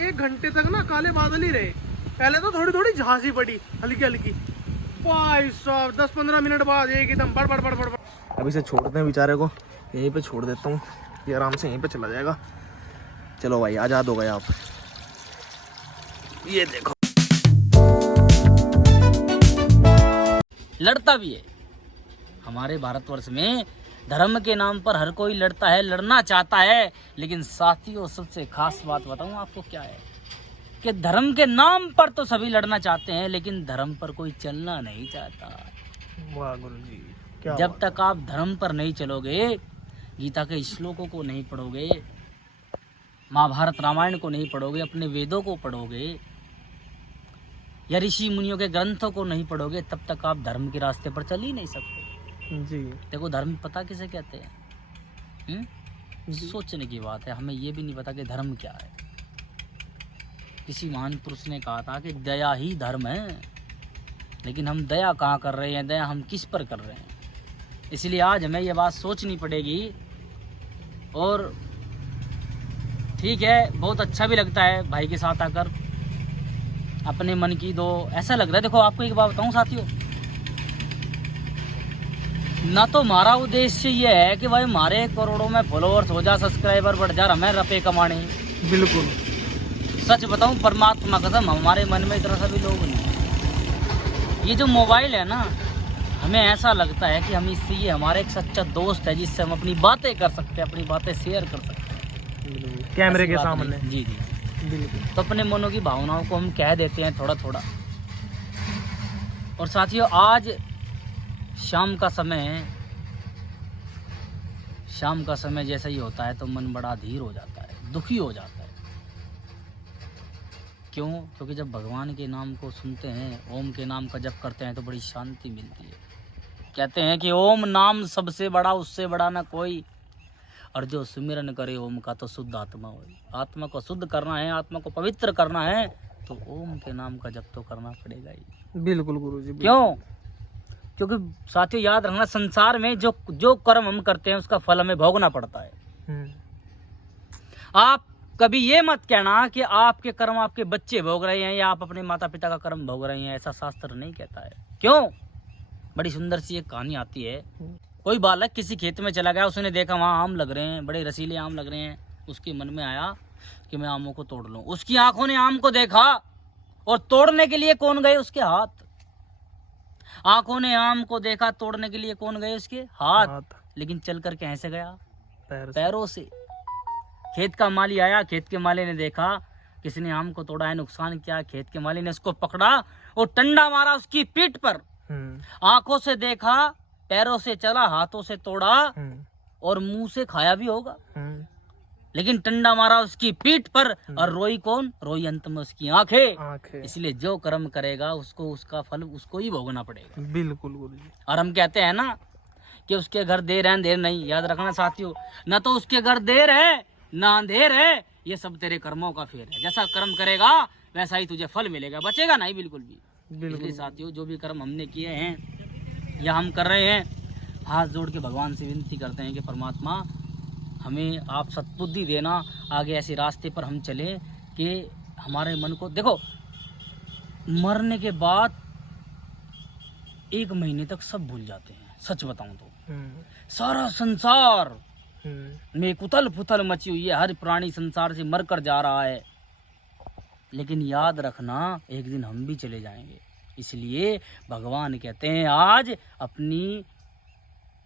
1 घंटे तक ना काले बादल ही रहे। पहले तो थोड़ी थोड़ी झांसी पड़ी हल्की हल्की, भाई साहब 10-15 मिनट बाद एकदम बड़ बड़ बड़ बड़। अभी से छोड़ते हैं बेचारे को, यहीं पे छोड़ देता हूँ, ये आराम से यहीं पे चला जाएगा। चलो भाई आज़ाद हो गए आप। ये देखो लड़ता भी है हमारे भारतवर्ष में, धर्म के नाम पर हर कोई लड़ता है, लड़ना चाहता है। लेकिन साथियों सबसे खास बात बताऊं आपको क्या है कि धर्म के नाम पर तो सभी लड़ना चाहते हैं, लेकिन धर्म पर कोई चलना नहीं चाहता। वाह गुरुजी, क्या जब तक आप धर्म पर नहीं चलोगे, गीता के श्लोकों को नहीं पढ़ोगे, महाभारत रामायण को नहीं पढ़ोगे, अपने वेदों को पढ़ोगे या ऋषि मुनियों के ग्रंथों को नहीं पढ़ोगे, तब तक आप धर्म के रास्ते पर चल ही नहीं सकते जी। देखो धर्म पता किसे कहते हैं? सोचने की बात है। हमें ये भी नहीं पता कि धर्म क्या है। किसी महान पुरुष ने कहा था कि दया ही धर्म है, लेकिन हम दया कहाँ कर रहे हैं, दया हम किस पर कर रहे हैं। इसलिए आज हमें ये बात सोचनी पड़ेगी। और ठीक है, बहुत अच्छा भी लगता है भाई के साथ आकर, अपने मन की दो ऐसा लग रहा है। देखो आपको एक बात बताऊं साथियों, ना तो हमारा उद्देश्य ये है कि भाई हमारे करोड़ों में फॉलोअर्स हो जा, सब्सक्राइबर बढ़ जा, हमें रुपए कमाने। बिल्कुल सच बताऊं परमात्मा कसम, हमारे मन में इतना सा भी लोग नहीं। ये जो मोबाइल है ना, हमें ऐसा लगता है कि हम इससे, ये हमारा एक सच्चा दोस्त है जिससे हम अपनी बातें कर सकते हैं, अपनी बातें शेयर कर सकते हैं कैमरे के सामने। जी जी बिल्कुल। तो अपने मनों की भावनाओं को हम कह देते हैं थोड़ा थोड़ा। और साथियों आज शाम का समय जैसा ही होता है तो मन बड़ा धीर हो जाता है, दुखी हो जाता है। क्यों? क्योंकि जब भगवान के नाम को सुनते हैं, ओम के नाम का जप करते हैं तो बड़ी शांति मिलती है। कहते हैं कि ओम नाम सबसे बड़ा, उससे बड़ा ना कोई, और जो सुमिरन करे ओम का तो शुद्ध आत्मा हो। आत्मा को शुद्ध करना है, आत्मा को पवित्र करना है, तो ओम के नाम का जप तो करना पड़ेगा ही। बिल्कुल गुरुजी। क्यों? क्योंकि साथियों याद रखना, संसार में जो कर्म हम करते हैं उसका फल हमें भोगना पड़ता है। आप कभी ये मत कहना कि आपके कर्म आपके बच्चे भोग रहे हैं या आप अपने माता पिता का कर्म भोग रहे हैं, ऐसा शास्त्र नहीं कहता है। क्यों? बड़ी सुंदर सी एक कहानी आती है। कोई बालक किसी खेत में चला गया, उसने देखा वहाँ आम लग रहे हैं, बड़े रसीले आम लग रहे हैं। उसके मन में आया कि मैं आमों को तोड़ लूं। उसकी आंखों ने आम को देखा और तोड़ने के लिए कौन गए? उसके हाथ। आंखों ने आम को देखा, तोड़ने के लिए कौन गए? उसके हाथ। लेकिन चल कर कैसे गया? पैरों से। खेत का माली आया, खेत के माली ने देखा किसने आम को तोड़ा है, नुकसान किया। खेत के माली ने उसको पकड़ा और टंडा मारा उसकी पीठ पर। आंखों से देखा, पैरों से चला, हाथों से तोड़ा और मुंह से खाया भी होगा, लेकिन टंडा मारा उसकी पीठ पर। और रोई कौन? रोई अंत में उसकी आंखें। इसलिए जो कर्म करेगा उसको उसका फल उसको ही भोगना पड़ेगा। बिल्कुल गुरुजी। और हम कहते हैं ना कि उसके घर देर है अंधेर नहीं। याद रखना साथियों, न तो उसके घर देर है ना अंधेर है, ये सब तेरे कर्मों का फेर है। जैसा कर्म करेगा वैसा ही तुझे फल मिलेगा, बचेगा नहीं बिल्कुल भी। इसलिए साथियों जो भी कर्म हमने किए हैं या हम कर रहे हैं, हाथ जोड़ के भगवान से विनती करते हैं कि परमात्मा हमें आप सद्बुद्धि देना, आगे ऐसे रास्ते पर हम चलें कि हमारे मन को, देखो मरने के बाद 1 महीने तक सब भूल जाते हैं। सच बताऊं तो सारा संसार में कुतल फुतल मची हुई है, हर प्राणी संसार से मर कर जा रहा है, लेकिन याद रखना एक दिन हम भी चले जाएंगे। इसलिए भगवान कहते हैं आज अपनी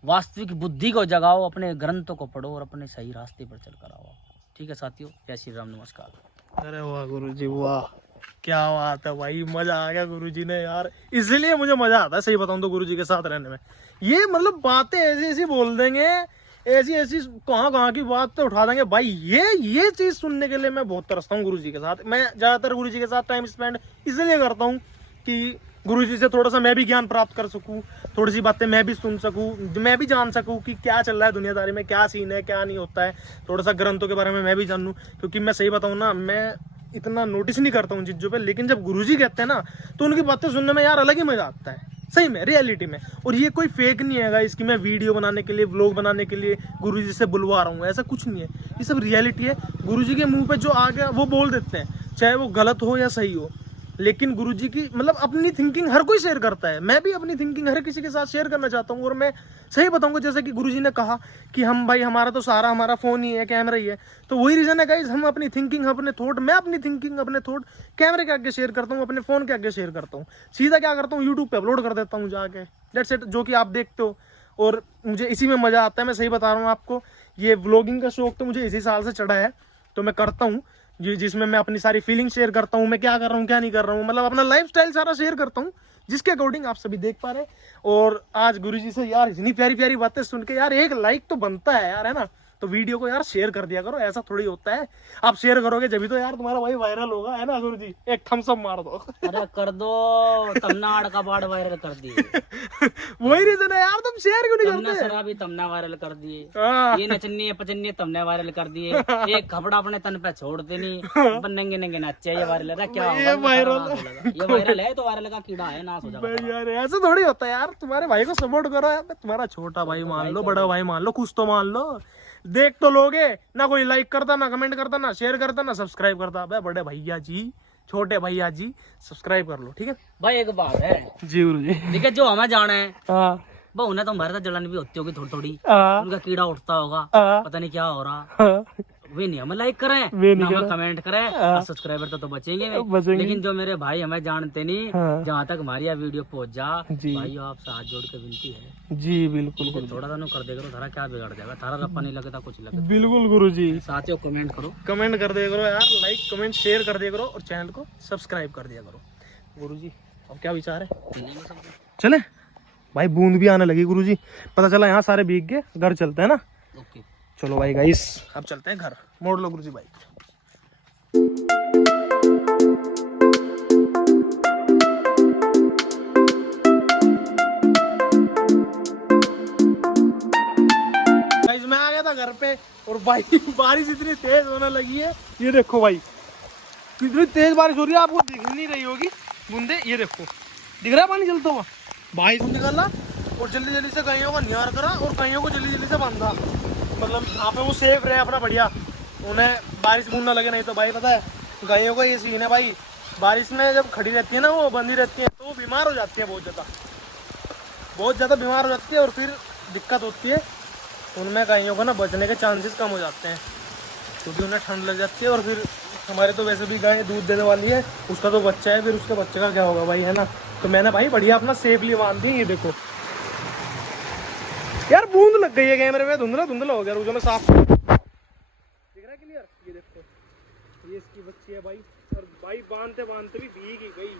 वास्तविक बुद्धि को जगाओ, अपने ग्रंथों को पढ़ो और अपने सही रास्ते पर चल कर आओ। ठीक है साथियों, जय श्री राम, नमस्कार। अरे वाह गुरुजी वाह, क्या बात है भाई, मजा आ गया गुरुजी ने यार। इसलिए मुझे मजा आता है, सही बताऊं तो गुरुजी के साथ रहने में। ये मतलब बातें ऐसी ऐसी बोल देंगे, ऐसी ऐसी कहाँ की बात तो उठा देंगे भाई। ये चीज सुनने के लिए मैं बहुत तरसता हूँ गुरुजी के साथ। मैं ज्यादातर गुरुजी के साथ टाइम स्पेंड इसलिए करता हूँ कि गुरुजी से थोड़ा सा मैं भी ज्ञान प्राप्त कर सकूं, थोड़ी सी बातें मैं भी सुन सकूं, मैं भी जान सकूं कि क्या चल रहा है दुनियादारी में, क्या सीन है, क्या नहीं होता है। थोड़ा सा ग्रंथों के बारे में मैं भी जानूं, क्योंकि मैं सही बताऊं ना, मैं इतना नोटिस नहीं करता हूँ चीज़ों पे, लेकिन जब गुरुजी कहते हैं ना तो उनकी बातें सुनने में यार अलग ही मजा आता है, सही में, रियलिटी में। और ये कोई फेक नहीं है इसकी मैं वीडियो बनाने के लिए, व्लॉग बनाने के लिए गुरुजी से बुलवा रहा हूँ, ऐसा कुछ नहीं है। ये सब रियलिटी है। गुरुजी के मुंह पे जो आ गया वो बोल देते हैं। चाहे वो गलत हो या सही हो, लेकिन गुरुजी की मतलब अपनी थिंकिंग हर कोई शेयर करता है। मैं भी अपनी थिंकिंग हर किसी के साथ शेयर करना चाहता हूँ। और मैं सही बताऊंगा, जैसे कि गुरुजी ने कहा कि हम भाई हमारा तो सारा हमारा फोन ही है, कैमरा ही है, तो वही रीजन है गाइस, हम अपनी थिंकिंग अपने थॉट, मैं अपनी थिंकिंग अपने थॉट कैमरे के आगे शेयर करता हूँ, अपने फोन के आगे शेयर करता हूँ। सीधा क्या करता हूँ, यूट्यूब पे अपलोड कर देता हूँ जाके, दैट्स इट, जो कि आप देखते हो। और मुझे इसी में मजा आता है, मैं सही बता रहा हूँ आपको। ये व्लॉगिंग का शौक तो मुझे इसी साल से चढ़ा है, तो मैं करता हूँ जिसमें मैं अपनी सारी फीलिंग शेयर करता हूँ, मैं क्या कर रहा हूँ क्या नहीं कर रहा हूँ, मतलब अपना लाइफस्टाइल सारा शेयर करता हूँ, जिसके अकॉर्डिंग आप सभी देख पा रहे हैं। और आज गुरुजी से यार इतनी प्यारी प्यारी बातें सुन के यार एक लाइक तो बनता है यार, है ना। तो वीडियो को यार शेयर कर दिया करो, ऐसा थोड़ी होता है, आप शेयर करोगे जब तो यार तुम्हारा भाई वायरल होगा, है ना गुरुजी। एक थम्स अप मार दो। अरे कर दो, तमना अड़का बाड़ वायरल कर दिए। वही रीजन है यार, तुम शेयर क्यों नहीं तमना करते? शराबी तमना वायरल कर दिए, हाँ। ये नचन्नी है पचन्नी तमने वायरल कर दिए, एक कपड़ा अपने तन पे छोड़ते नहीं, नंगे नंगे नाचे, ये वायरल है क्या ये होगा? वायरल ये वायरल है तो वायरल का कीड़ा है, नाश हो जाएगा। भाई यार ऐसे थोड़ी होता है यार, तुम्हारे भाई को सपोर्ट करो यार, तुम्हारा छोटा भाई मान लो, बड़ा भाई मान लो, कुछ तो मान लो। देख तो लोगे ना, कोई लाइक करता ना कमेंट करता ना शेयर करता ना सब्सक्राइब करता। भाई बड़े भैया जी, छोटे भैया जी, सब्सक्राइब कर लो, ठीक है भाई। एक बात है जी गुरुजी। देखिए, जो हमें जाना है हाँ वो उन्हें तो हमारे साथ जलन भी होती होगी थोड़ी थोड़ी, हाँ उनका कीड़ा उठता होगा, हाँ। पता नहीं क्या हो रहा। हाँ। वे नहीं हमें लाइक करें, वे नहीं ना हमें करें। कमेंट करें, हाँ। और सब्सक्राइबर तो बचेंगे नहीं। बचेंगे। लेकिन जो मेरे भाई हमें जानते नहीं, हाँ। जहाँ तक हमारी यह वीडियो पहुंच जा, जी। भाई आपसे हाथ जोड़ के विनती है, जी बिल्कुल मुझे गुरुजी, थोड़ा सा नो कर देगा तो थारा क्या बिगड़ जाएगा, थारा रप्पा नहीं लगता कुछ लगता। बिल्कुल गुरुजी। साथियों कमेंट करो, कमेंट कर दिया करो यार, लाइक कमेंट शेयर कर दिया करो, और चैनल को सब्सक्राइब कर दिया करो। गुरुजी अब क्या विचार है, चले? भाई बूंद भी आने लगी गुरुजी, पता चला यहाँ सारे भीग गए, घर चलते हैं ना। ओके चलो भाई गाइस, अब चलते हैं घर। मोड़ लो गुरुजी बाइक। गाइस मैं आ गया था घर पे, और भाई बारिश इतनी तेज होने लगी है, ये देखो भाई इतनी तेज बारिश हो रही है, आपको दिख नहीं रही होगी बूंदे, ये देखो दिख रहा है पानी चलता हुआ। भाई निकाला और जल्दी जल्दी से गायों का निहार करा, और गायों को जल्दी जल्दी से बांधा, मतलब यहाँ पे वो सेफ रहे अपना बढ़िया, उन्हें बारिश बूंद ना लगे। नहीं तो भाई पता है गायों का ये सीन है भाई, बारिश में जब खड़ी रहती है ना, वो बंधी रहती है, तो वो बीमार हो जाती है, बहुत ज़्यादा बीमार हो जाती है, और फिर दिक्कत होती है उनमें। गायों को ना बचने के चांसेस कम हो जाते हैं, क्योंकि उन्हें ठंड लग जाती है। और फिर हमारे तो वैसे भी गाय दूध देने वाली है, उसका तो बच्चा है, फिर उसके बच्चे का क्या होगा भाई, है ना। तो मैंने भाई बढ़िया अपना सेफली बांध दी। ये देखो यार बूंद लग गई है कैमरे में, धुंधला धुंधला हो गया, रुको मैं साफ दिख रहा है क्लियर। ये देखो ये इसकी बच्ची है भाई, और भाई बांधते बांधते भी भीग गई,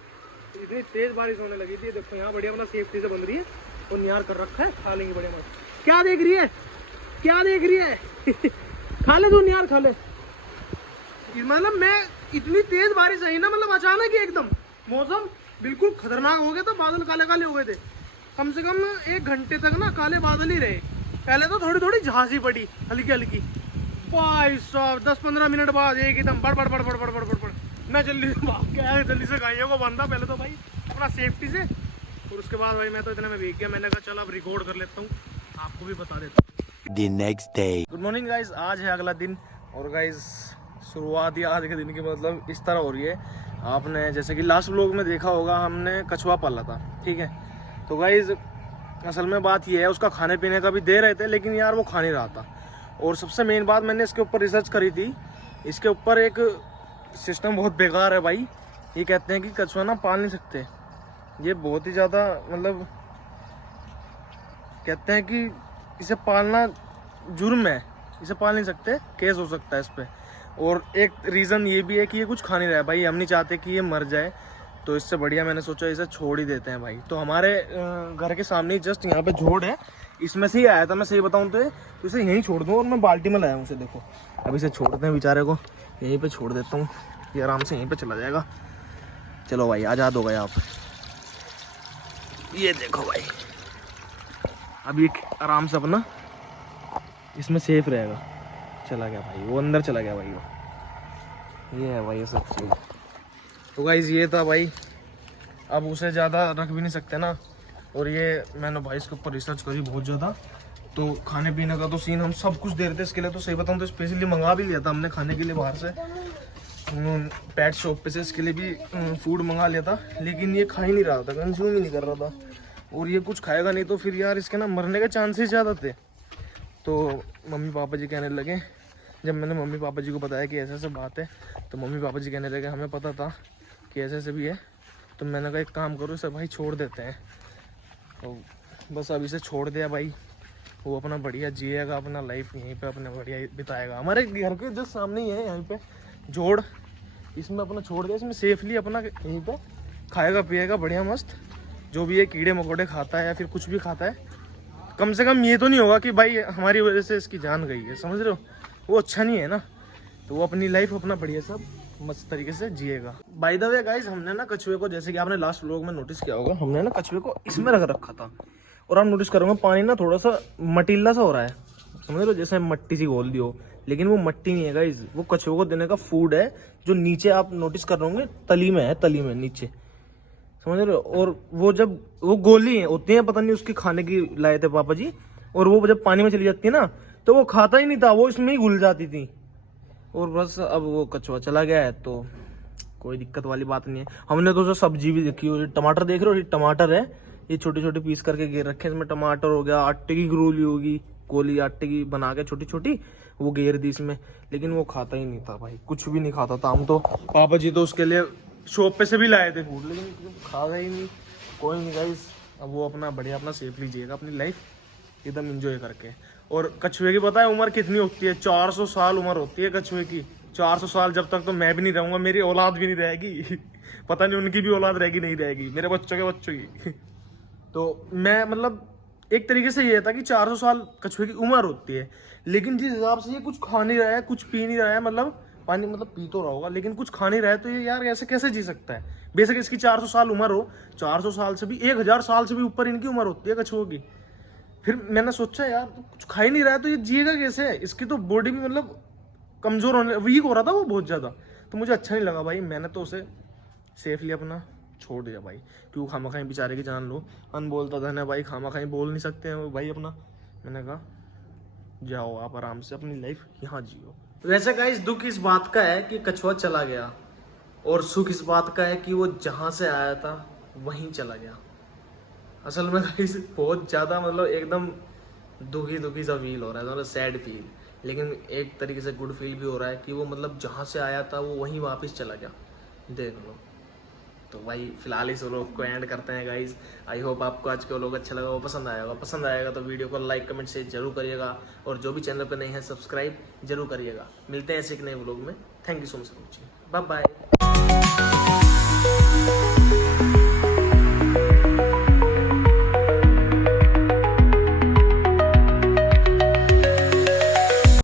इतनी तेज बारिश होने लगी थी। देखो यहाँ बढ़िया अपना सेफ्टी से बंध रही है, और निहार कर रखा है, खा लेंगे बढ़िया मत। क्या देख रही है, क्या देख रही है खा ले तू निहार, खा ले। मतलब मैं इतनी तेज बारिश आई ना, मतलब अचानक ही एकदम मौसम बिल्कुल खतरनाक हो गया था, बादल काले काले हो गए थे, कम से कम 1 घंटे तक ना काले बादल ही रहे। पहले तो थोड़ी थोड़ी झांसी पड़ी हल्की हल्की, भाई साहब 10-15 मिनट बाद एकदम बड़ बड़ बड़ बड़ बड़ बड़ बड़। मैं जल्दी से भाग के आया, जल्दी से गायों को बांधा पहले तो भाई अपना सेफ्टी से, और उसके बाद भाई मैं तो इतने में भीग गया, मैंने कहा चल अब रिकॉर्ड कर लेता हूँ, आपको भी बता देता हूँ। The next day. Good morning guys, आज है अगला दिन, और गाइज शुरुआत ही आज के दिन की मतलब इस तरह हो रही है। आपने जैसे कि लास्ट व्लॉग में देखा होगा, हमने कछुआ पाला था, ठीक है। तो गाइज असल में बात ये है, उसका खाने पीने का भी दे रहे थे, लेकिन यार वो खा नहीं रहा था। और सबसे मेन बात, मैंने इसके ऊपर रिसर्च करी थी, इसके ऊपर एक सिस्टम बहुत बेकार है भाई। ये कहते हैं कि कछुआ ना पाल नहीं सकते, ये बहुत ही ज़्यादा मतलब कहते हैं कि इसे पालना जुर्म है, इसे पाल नहीं सकते, केस हो सकता है इस पर। और एक रीज़न ये भी है कि ये कुछ खा नहीं रहा है भाई, हम नहीं चाहते कि ये मर जाए, तो इससे बढ़िया मैंने सोचा इसे छोड़ ही देते हैं भाई। तो हमारे घर के सामने जस्ट यहाँ पे झोड़ है, इसमें से ही आया था, मैं सही बताऊँ तो इसे यहीं छोड़ दूँ, और मैं बाल्टी में लाया हूँ उसे। देखो अब इसे छोड़ते हैं बेचारे को, यहीं पे छोड़ देता हूँ, ये आराम से यहीं पे चला जाएगा। चलो भाई आज़ाद हो गए आप, ये देखो भाई अभी आराम से अपना इसमें सेफ रहेगा। चला गया भाई, वो अंदर चला गया भाई, वो ये है भाई ये सब चीज़। तो गाइस ये था भाई, अब उसे ज़्यादा रख भी नहीं सकते ना, और ये मैंने भाई इसके ऊपर रिसर्च करी बहुत ज़्यादा। तो खाने पीने का तो सीन हम सब कुछ दे रहे थे इसके लिए, तो सही बताऊँ तो स्पेशली मंगा भी लिया था हमने खाने के लिए बाहर से। पेट शॉप पे से इसके लिए भी फूड मंगा लिया था, लेकिन ये खा ही नहीं रहा था, कंज्यूम ही नहीं कर रहा था। और ये कुछ खाएगा नहीं तो फिर यार इसके ना मरने के चांसेस ज़्यादा थे। तो मम्मी पापा जी कहने लगे, जब मैंने मम्मी पापा जी को बताया कि ऐसे ऐसे बात है, तो मम्मी पापा जी कहने लगे हमें पता था कि ऐसे ऐसे भी है, तो मैंने कहा एक काम करो इसे भाई छोड़ देते हैं। तो बस अब इसे छोड़ दिया भाई, वो अपना बढ़िया जिएगा, अपना लाइफ यहीं पे अपना बढ़िया बिताएगा। हमारे घर के जो सामने ही है यहाँ पे जोड़, इसमें अपना छोड़ दिया, इसमें सेफली अपना यहीं पे खाएगा पिएगा बढ़िया मस्त। जो भी ये कीड़े मकोड़े खाता है या फिर कुछ भी खाता है, कम से कम ये तो नहीं होगा कि भाई हमारी वजह से इसकी जान गई है, समझ रहे हो? वो अच्छा नहीं है ना। तो वो अपनी लाइफ अपना बढ़िया सब मस्त तरीके से जिएगा। बाय द वे गाइस, हमने ना कछुए को, जैसे कि आपने लास्ट व्लॉग में नोटिस किया होगा, हमने ना कछुए को इसमें रख रखा था। और आप नोटिस करोगे पानी ना थोड़ा सा मटीला सा हो रहा है, समझ रहे हो? जैसे मट्टी सी घोल दी हो, लेकिन वो मट्टी नहीं है गाइस, वो कछुए को देने का फूड है। जो नीचे आप नोटिस कर रहे होंगे तली में है, तली में नीचे, समझ रहे हो? और वो जब वो गोली है होती है, पता नहीं उसकी खाने की लाए थे पापा जी, और वो जब पानी में चली जाती है ना तो वो खाता ही नहीं था, वो इसमें ही घुल जाती थी। और बस अब वो कछुआ चला गया है तो कोई दिक्कत वाली बात नहीं है। हमने तो जो सब्जी भी देखी हो, टमाटर देख रहे हो, ये टमाटर है, ये छोटे छोटे पीस करके घेर रखे हैं इसमें। टमाटर हो गया, आटे की गोली होगी, गोली आटे की बना के छोटी छोटी वो घेर दी इसमें, लेकिन वो खाता ही नहीं था भाई, कुछ भी नहीं खाता था। हम तो पापा जी तो उसके लिए शॉप पे से भी लाए थे फूड, लेकिन खागा ही नहीं। कोई नहीं गाइस, अब वो अपना बढ़िया अपना सेफ लीजिएगा अपनी लाइफ एकदम एंजॉय करके। और कछुए की पता है उम्र कितनी होती है? 400 साल उम्र होती है कछुए की। 400 साल जब तक तो मैं भी नहीं रहूंगा, मेरी औलाद भी नहीं रहेगी पता नहीं उनकी भी औलाद रहेगी नहीं रहेगी, मेरे बच्चों के बच्चों की तो मैं मतलब एक तरीके से ये था कि 400 साल कछुए की उम्र होती है, लेकिन जिस हिसाब से ये कुछ खा नहीं रहा है, कुछ पी नहीं रहा है, मतलब पानी मतलब पी तो रहा होगा लेकिन कुछ खा नहीं रहा है, तो ये यार ऐसे कैसे जी सकता है? बेशक इसकी 400 साल उम्र हो, 400 साल से भी 1000 साल से भी ऊपर इनकी उम्र होती है कछुओं की। फिर मैंने सोचा यार तो कुछ खा ही नहीं रहा है तो ये जिएगा कैसे? इसकी तो बॉडी भी मतलब कमजोर होने, वीक हो रहा था वो बहुत ज्यादा। तो मुझे अच्छा नहीं लगा भाई, मैंने तो उसे सेफली अपना छोड़ दिया भाई। क्यों खामा खाई बेचारे की जान लो, अनबोलता धन है भाई, खामा खाई बोल नहीं सकते हैं वो भाई अपना। मैंने कहा जाओ आप आराम से अपनी लाइफ यहाँ जियो। वैसे गाइस दुख इस बात का है कि कछुआ चला गया, और सुख इस बात का है कि वो जहाँ से आया था वहीं चला गया। असल में गाइस बहुत ज़्यादा मतलब एकदम दुखी दुखी सा फील हो रहा है, मतलब सैड फील, लेकिन एक तरीके से गुड फील भी हो रहा है कि वो मतलब जहाँ से आया था वो वहीं वापस चला गया, देख लो। तो भाई फिलहाल इस व्लॉग को एंड करते हैं गाइज। आई होप आपको आज का व्लॉग अच्छा लगा, वो पसंद आएगा तो वीडियो को लाइक कमेंट से जरूर करिएगा, और जो भी चैनल पर नए हैं सब्सक्राइब जरूर करिएगा। मिलते हैं ऐसे एक नए व्लॉग में। Thank you so much for watching, bye bye.